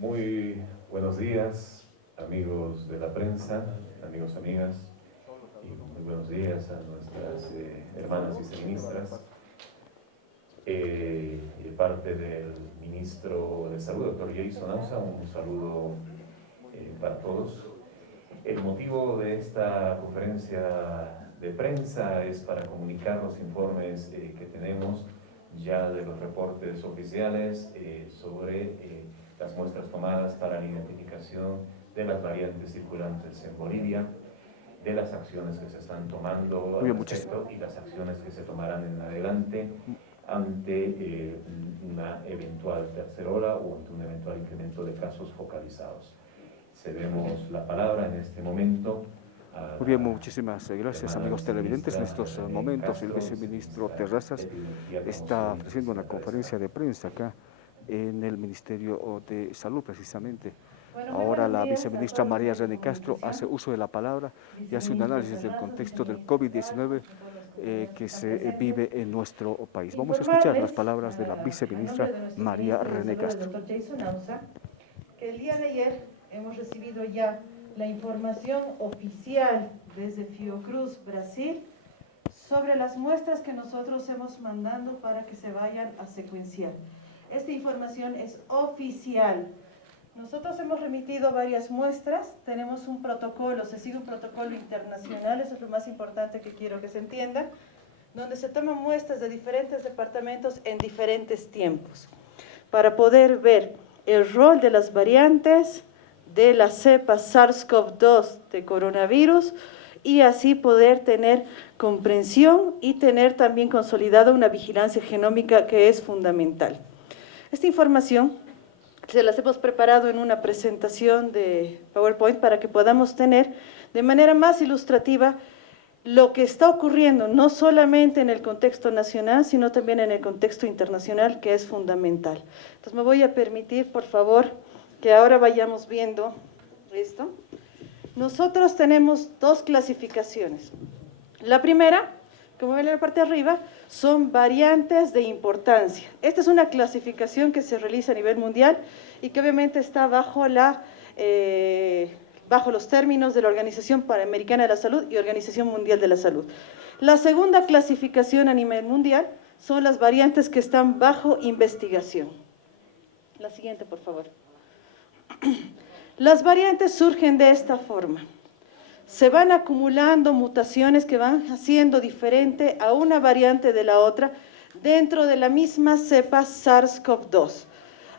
Muy buenos días, amigos de la prensa, amigos, amigas, y muy buenos días a nuestras hermanas viceministras. De parte del ministro de Salud, doctor Jason Ausa, un saludo para todos. El motivo de esta conferencia de prensa es para comunicar los informes que tenemos ya de los reportes oficiales sobre las muestras tomadas para la identificación de las variantes circulantes en Bolivia, de las acciones que se están tomando al respecto y las acciones que se tomarán en adelante ante una eventual tercera ola o ante un eventual incremento de casos focalizados. Cedemos la palabra en este momento. Muy bien, muchísimas gracias, amigos televidentes. En estos momentos el viceministro Terrazas está ofreciendo una conferencia de prensa acá en el Ministerio de Salud, precisamente. Ahora la viceministra María René Castro hace uso de la palabra y hace un análisis del contexto del COVID-19 que se vive en nuestro país. Vamos a escuchar las palabras de la viceministra María René Castro. Doctor Jason Ausa, que el día de ayer hemos recibido ya la información oficial desde Fiocruz, Brasil, sobre las muestras que nosotros hemos mandado para que se vayan a secuenciar. Esta información es oficial. Nosotros hemos remitido varias muestras, tenemos un protocolo, se sigue un protocolo internacional, eso es lo más importante que quiero que se entienda, donde se toman muestras de diferentes departamentos en diferentes tiempos, para poder ver el rol de las variantes de la cepa SARS-CoV-2 de coronavirus y así poder tener comprensión y tener también consolidada una vigilancia genómica que es fundamental. Esta información se las hemos preparado en una presentación de PowerPoint para que podamos tener de manera más ilustrativa lo que está ocurriendo, no solamente en el contexto nacional, sino también en el contexto internacional, que es fundamental. Entonces me voy a permitir, por favor, que ahora vayamos viendo esto. Nosotros tenemos dos clasificaciones. La primera, como ven en la parte de arriba, son variantes de importancia. Esta es una clasificación que se realiza a nivel mundial y que obviamente está bajo los términos de la Organización Panamericana de la Salud y Organización Mundial de la Salud. La segunda clasificación a nivel mundial son las variantes que están bajo investigación. La siguiente, por favor. Las variantes surgen de esta forma. Se van acumulando mutaciones que van haciendo diferente a una variante de la otra dentro de la misma cepa SARS-CoV-2.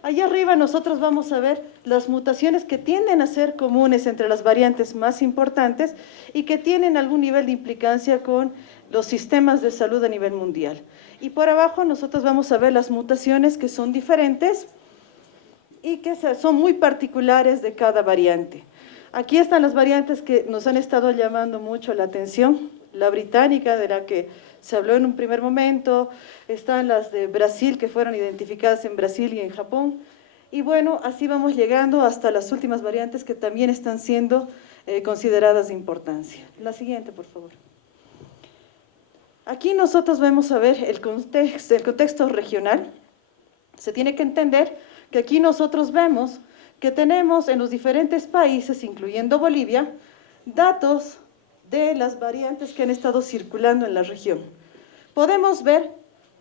Allá arriba nosotros vamos a ver las mutaciones que tienden a ser comunes entre las variantes más importantes y que tienen algún nivel de implicancia con los sistemas de salud a nivel mundial. Y por abajo nosotros vamos a ver las mutaciones que son diferentes y que son muy particulares de cada variante. Aquí están las variantes que nos han estado llamando mucho la atención, la británica, de la que se habló en un primer momento, están las de Brasil, que fueron identificadas en Brasil y en Japón, y bueno, así vamos llegando hasta las últimas variantes que también están siendo consideradas de importancia. La siguiente, por favor. Aquí nosotros vamos a ver el contexto regional. Se tiene que entender que aquí nosotros vemos que tenemos en los diferentes países, incluyendo Bolivia, datos de las variantes que han estado circulando en la región. Podemos ver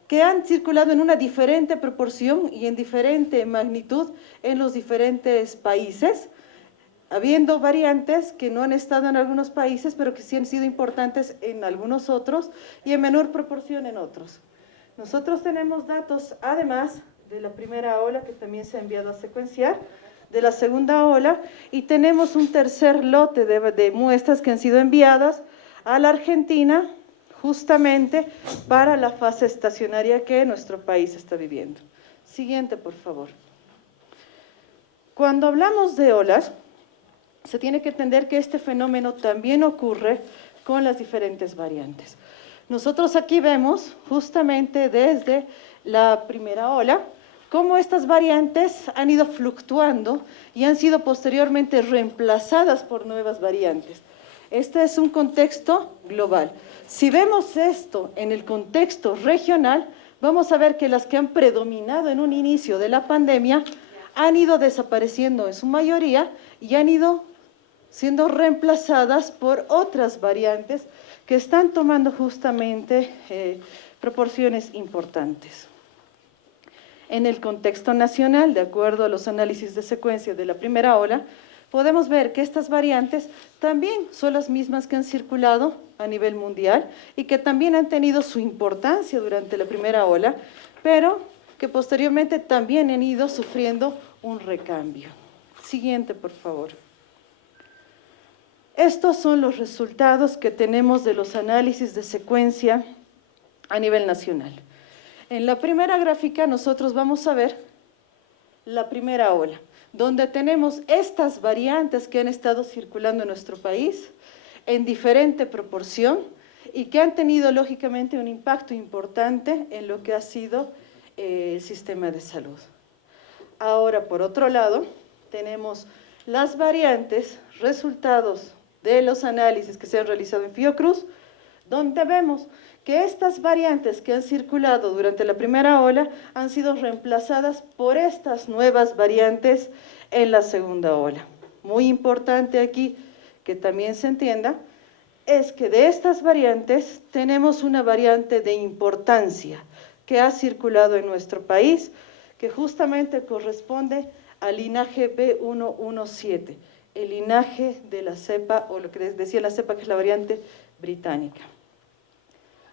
que han circulado en una diferente proporción y en diferente magnitud en los diferentes países, habiendo variantes que no han estado en algunos países, pero que sí han sido importantes en algunos otros y en menor proporción en otros. Nosotros tenemos datos, además de la primera ola, que también se ha enviado a secuenciar, de la segunda ola, y tenemos un tercer lote de muestras que han sido enviadas a la Argentina, justamente para la fase estacionaria que nuestro país está viviendo. Siguiente, por favor. Cuando hablamos de olas, se tiene que entender que este fenómeno también ocurre con las diferentes variantes. Nosotros aquí vemos, justamente desde la primera ola, cómo estas variantes han ido fluctuando y han sido posteriormente reemplazadas por nuevas variantes. Este es un contexto global. Si vemos esto en el contexto regional, vamos a ver que las que han predominado en un inicio de la pandemia han ido desapareciendo en su mayoría y han ido siendo reemplazadas por otras variantes que están tomando justamente proporciones importantes. En el contexto nacional, de acuerdo a los análisis de secuencia de la primera ola, podemos ver que estas variantes también son las mismas que han circulado a nivel mundial y que también han tenido su importancia durante la primera ola, pero que posteriormente también han ido sufriendo un recambio. Siguiente, por favor. Estos son los resultados que tenemos de los análisis de secuencia a nivel nacional. En la primera gráfica nosotros vamos a ver la primera ola, donde tenemos estas variantes que han estado circulando en nuestro país en diferente proporción y que han tenido lógicamente un impacto importante en lo que ha sido el sistema de salud. Ahora, por otro lado, tenemos las variantes, resultados de los análisis que se han realizado en Fiocruz, donde vemos que estas variantes que han circulado durante la primera ola han sido reemplazadas por estas nuevas variantes en la segunda ola. Muy importante aquí que también se entienda es que de estas variantes tenemos una variante de importancia que ha circulado en nuestro país, que justamente corresponde al linaje B117, el linaje de la cepa, o lo que les decía la cepa, que es la variante británica.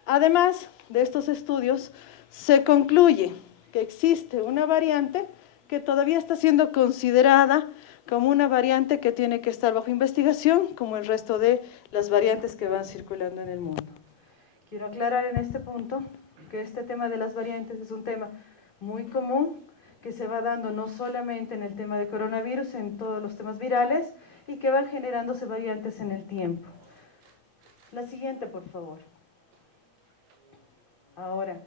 Además de estos estudios, se concluye que existe una variante que todavía está siendo considerada como una variante que tiene que estar bajo investigación, como el resto de las variantes que van circulando en el mundo. Quiero aclarar en este punto que este tema de las variantes es un tema muy común, que se va dando no solamente en el tema de coronavirus, en todos los temas virales, y que van generándose variantes en el tiempo. La siguiente, por favor. Ahora,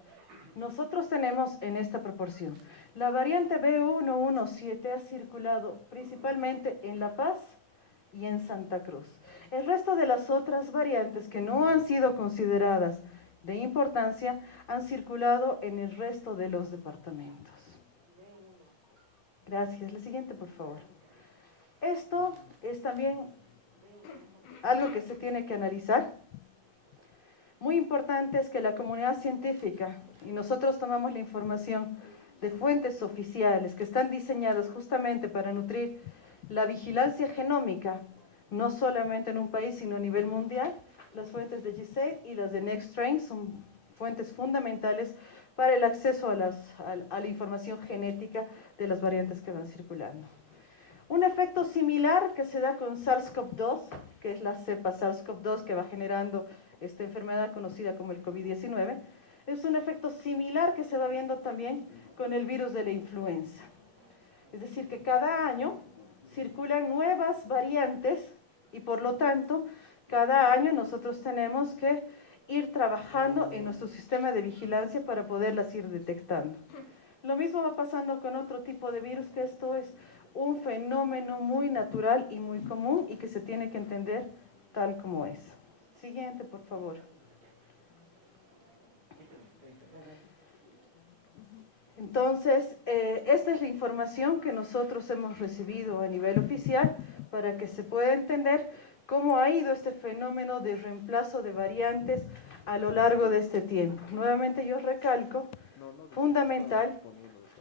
nosotros tenemos en esta proporción, la variante B117 ha circulado principalmente en La Paz y en Santa Cruz. El resto de las otras variantes que no han sido consideradas de importancia han circulado en el resto de los departamentos. Gracias. La siguiente, por favor. Esto es también algo que se tiene que analizar. Muy importante es que la comunidad científica, y nosotros tomamos la información de fuentes oficiales que están diseñadas justamente para nutrir la vigilancia genómica, no solamente en un país, sino a nivel mundial. Las fuentes de GISAID y las de NextStrain son fuentes fundamentales para el acceso a la información genética de las variantes que van circulando. Un efecto similar que se da con SARS-CoV-2, que es la cepa SARS-CoV-2 que va generando esta enfermedad conocida como el COVID-19, es un efecto similar que se va viendo también con el virus de la influenza. Es decir, que cada año circulan nuevas variantes y por lo tanto, cada año nosotros tenemos que ir trabajando en nuestro sistema de vigilancia para poderlas ir detectando. Lo mismo va pasando con otro tipo de virus, que esto es un fenómeno muy natural y muy común y que se tiene que entender tal como es. Siguiente, por favor. Entonces, esta es la información que nosotros hemos recibido a nivel oficial para que se pueda entender cómo ha ido este fenómeno de reemplazo de variantes a lo largo de este tiempo. Nuevamente yo recalco, fundamental,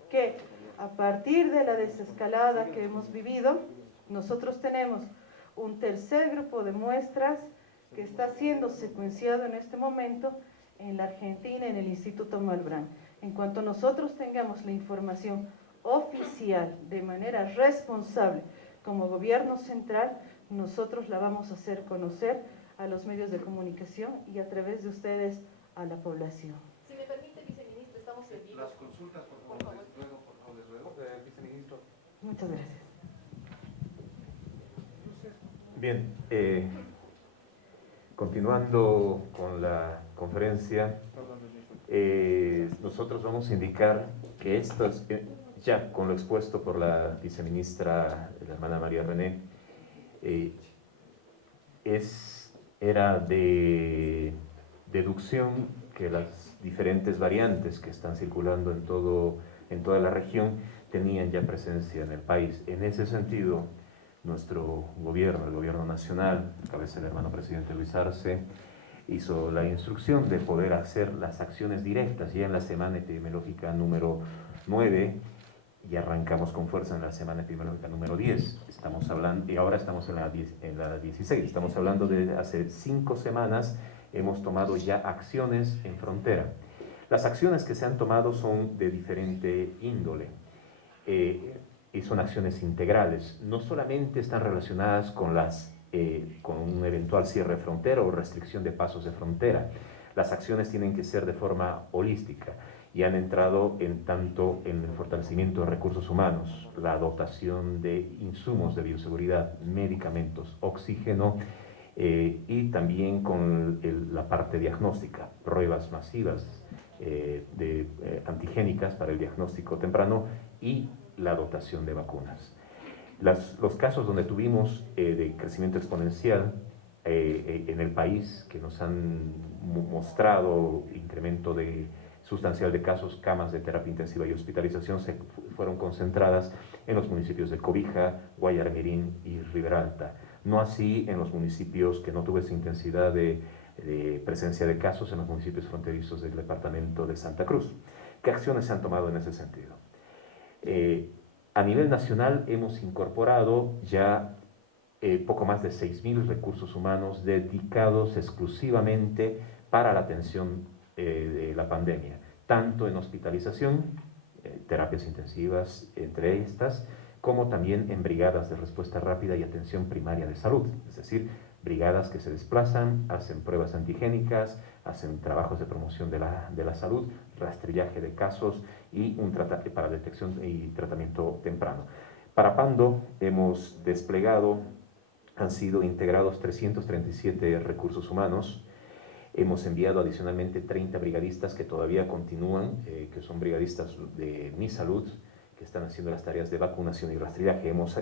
que a partir de la desescalada que hemos vivido, nosotros tenemos un tercer grupo de muestras que está siendo secuenciado en este momento en la Argentina, en el Instituto Malbrán. En cuanto nosotros tengamos la información oficial de manera responsable como gobierno central, nosotros la vamos a hacer conocer a los medios de comunicación y a través de ustedes a la población. Si me permite, viceministro, estamos en vivo. Las consultas, por favor, les ruego, viceministro. Muchas gracias. Bien, continuando con la conferencia, nosotros vamos a indicar que esto es, ya con lo expuesto por la viceministra, la hermana María René, era de deducción que las diferentes variantes que están circulando en toda la región tenían ya presencia en el país. En ese sentido, nuestro gobierno, el gobierno nacional, a cabeza del hermano presidente Luis Arce, hizo la instrucción de poder hacer las acciones directas ya en la semana epidemiológica número 9 y arrancamos con fuerza en la semana epidemiológica número 10. Estamos hablando, y ahora estamos en la 16. Estamos hablando de hace 5 semanas hemos tomado ya acciones en frontera. Las acciones que se han tomado son de diferente índole. Y son acciones integrales, no solamente están relacionadas con un eventual cierre de frontera o restricción de pasos de frontera. Las acciones tienen que ser de forma holística y han entrado tanto en el fortalecimiento de recursos humanos, la dotación de insumos de bioseguridad, medicamentos, oxígeno, y también con la parte diagnóstica, pruebas masivas antigénicas para el diagnóstico temprano y la dotación de vacunas. Los casos donde tuvimos de crecimiento exponencial en el país, que nos han mostrado incremento sustancial de casos, camas de terapia intensiva y hospitalización, fueron concentradas en los municipios de Cobija, Guayarmirín y Riberalta. No así en los municipios que no tuvo esa intensidad de presencia de casos, en los municipios fronterizos del departamento de Santa Cruz. ¿Qué acciones se han tomado en ese sentido? A nivel nacional hemos incorporado ya poco más de 6.000 recursos humanos dedicados exclusivamente para la atención de la pandemia, tanto en hospitalización, terapias intensivas entre estas, como también en brigadas de respuesta rápida y atención primaria de salud, es decir, brigadas que se desplazan, hacen pruebas antigénicas, hacen trabajos de promoción de la salud, rastrillaje de casos y para detección y tratamiento temprano. Para Pando hemos desplegado, han sido integrados 337 recursos humanos. Hemos enviado adicionalmente 30 brigadistas que todavía continúan, que son brigadistas de Mi Salud, que están haciendo las tareas de vacunación y rastrillaje. Hemos